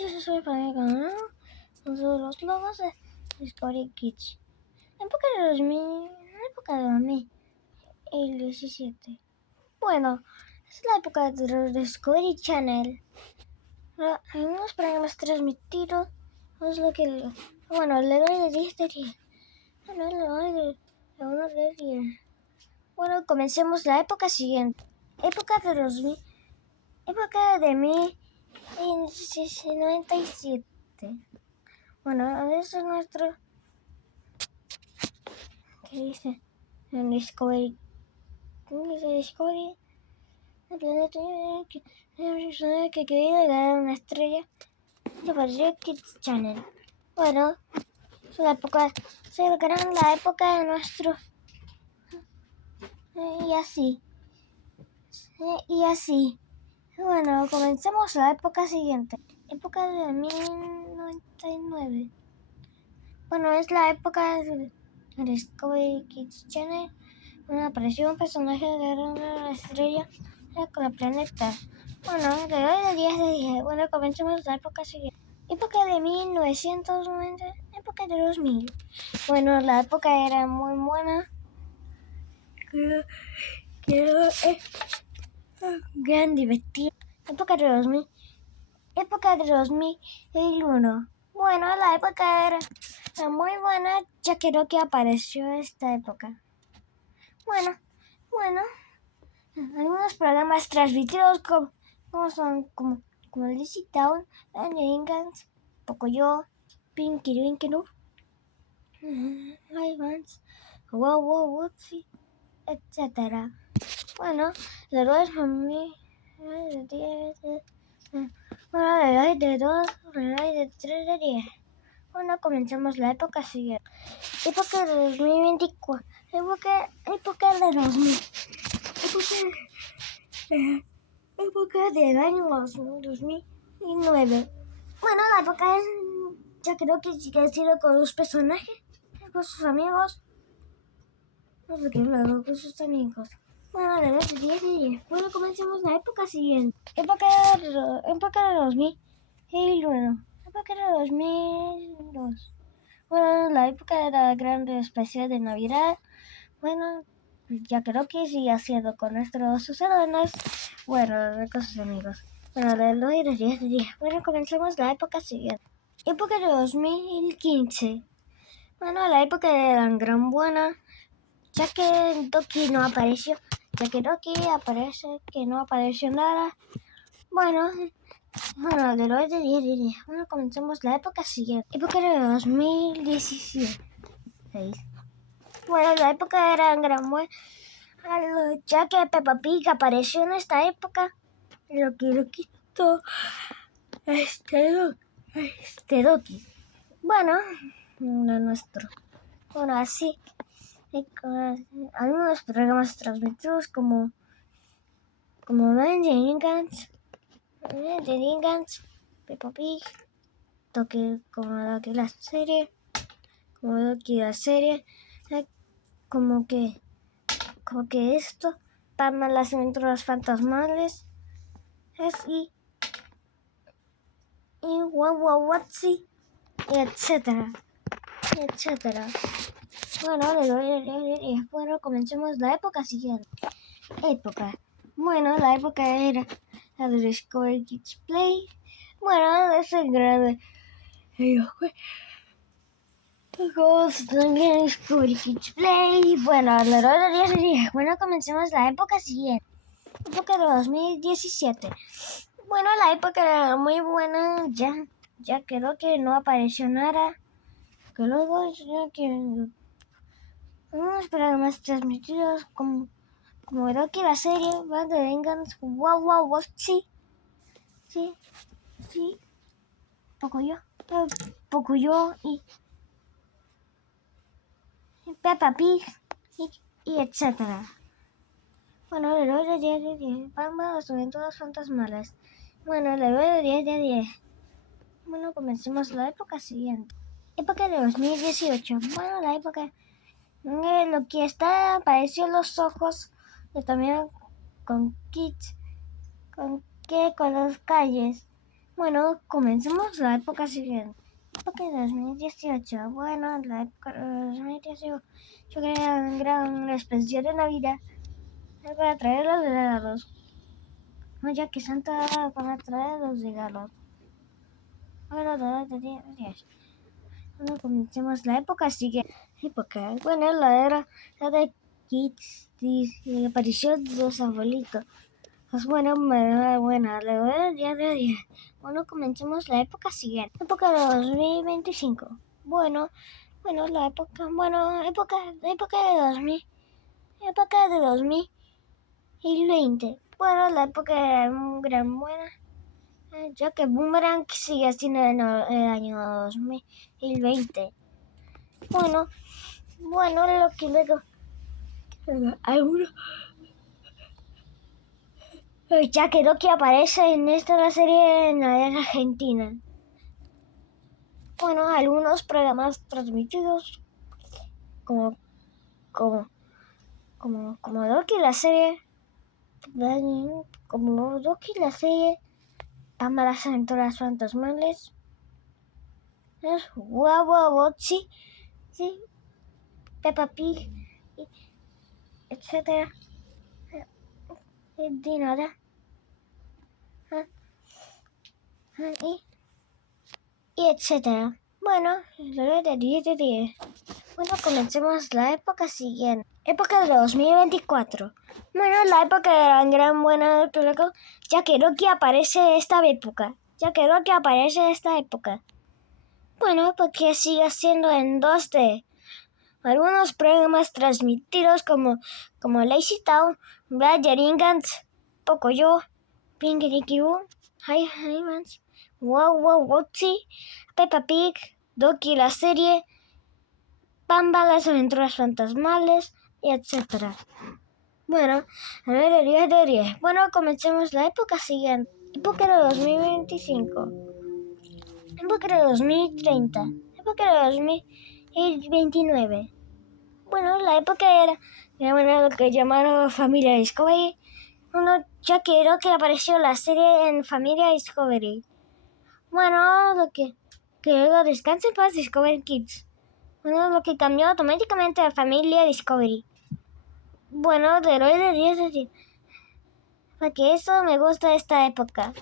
yo soy Paneca, nosotros los logos de Discovery Kids. Época de 2000, época de 2017. Bueno, es la época de los Discovery Channel. Hay unos programas transmitidos, es lo que... Bueno, le doy de 10 de 10. Bueno, le doy de 1 de 10. Bueno, comencemos la época siguiente. Época de 2000. Época de 1997. Bueno, ese es nuestro... ¿Qué dice? En Discovery. ¿Qué dice Discovery? El planeta que quería ganar una estrella. Se pareció Kids Channel. Bueno, es la época... Se lograron la época de nuestro... Y así. Y así. Bueno, comencemos la época siguiente. Época de 1099. Bueno, es la época de Discovery Kids Channel. Bueno, apareció un personaje de la estrella con la planeta. Bueno, le doy de 10 de 10. Bueno, comencemos la época siguiente. Época de 1990. Época de 2000. Bueno, la época era muy buena. Gran divertida. Época de 2000. Época de 2001. Bueno, la época era muy buena, ya que creo que apareció esta época. Bueno, algunos programas transmitidos como Lazy Town, Engans, Pocoyo, Pinky Winky Noob, Ivans, Wow Wow Woodsy, etc. Bueno, le doy a mí de 10 bueno, le doy de 2, le doy de 3 de 10. Bueno, comenzamos la época siguiente. Época de 2024. Época de 2000. Época del año 2009. Bueno, la época es... Ya creo que sigue siendo con los personajes, con sus amigos. No sé qué luego con sus amigos. Bueno, de 10 de 10. Bueno, comencemos la época siguiente. Época de 2001. Época de 2002. Bueno, la época de la gran especial de Navidad. Bueno, ya creo que sigue haciendo con nuestros ciudadanos. Bueno, con sus amigos. Bueno, le doy de 10 de 10. Bueno, comencemos la época siguiente. Época de 2015. Bueno, la época de la gran buena. Ya que Doki no apareció. Ya que Doki aparece que no apareció nada. Bueno, le doy de 10 de 10. Bueno, comencemos la época siguiente. Época de 2017. Bueno, la época era gran buena. Ya que Peppa Pig apareció en esta época. Lo que lo quitó este Doki. Bueno, no nuestro. Bueno, así. Algunos programas transmitidos como Engans, Peppa Pig, como Doki la serie, como que esto, Batman las aventuras fantasmales, y Wow Wow Watsy, etcétera. Bueno, comencemos la época siguiente. Bueno, la época era la de Discovery Kids Play. Bueno, es el grande. También Discovery Kids Play. Bueno, le doy de 10 de 10. Bueno, comencemos la época siguiente. Época de 2017. Bueno, la época era muy buena. Ya creo que no apareció nada. Que luego ya que unos programas transmitidos como Rocky la serie, Band de Engans, Wow Wow Wow, sí, Pocoyo y Peppa Pig y etcétera. Bueno, le doy de 10 de 10. Bamba, las aventuras fantasmales. Bueno, le doy de 10 de 10. Bueno, comencemos la época siguiente. Época de 2018. Bueno, la época lo que está apareció en los ojos también con Kids, con las calles. Bueno, comencemos la época siguiente. Época de 2018. Bueno, la época de 2018 yo quería un gran especial de Navidad para traer los regalos. No, ya que Santa para traer los regalos. Bueno, todos los días. Bueno, comencemos la época siguiente. Época, bueno, la era de Kids y apareció de los abuelitos. Pues bueno, buena, luego del día de día. Bueno, comencemos la época siguiente. Época de 2025. Bueno, la época, época de 2000, época de 2020. Bueno, la época era gran buena, ya que Boomerang sigue siendo en el año 2020. Bueno, lo que luego, algunos, ya que Loki aparece en esta serie en la era argentina. Bueno, algunos programas transmitidos como Loki la serie, como Loki la serie, Pamba las aventuras fantasmales, Wow Wow Boxy, sí, Peppa Pig, etcétera, de nada, y etcétera. Bueno, de 10 de 10. Bueno, comencemos la época siguiente. Época de 2024. Bueno, la época de la gran buena, ya que Loki aparece esta época. Bueno, porque sigue siendo en 2D. Algunos programas transmitidos como Lazy Town, Black Ingans, Pocoyo, Pinky Boo, Hi Mans, Wow Wow Wotsy, Peppa Pig, Doki la serie, Pamba las aventuras fantasmales, y etc. Bueno, a ver, de 10. Bueno, comencemos la época siguiente. Época de 2025. Época de 2030. Época de 2029. Bueno, la época era lo que llamaron Familia Discovery. Bueno, ya quiero que apareció la serie en Familia Discovery. Bueno, que luego descanse en paz Discovery Kids. Bueno, lo que cambió automáticamente a Familia Discovery. Bueno, de 10 de 10. Porque eso me gusta esta época.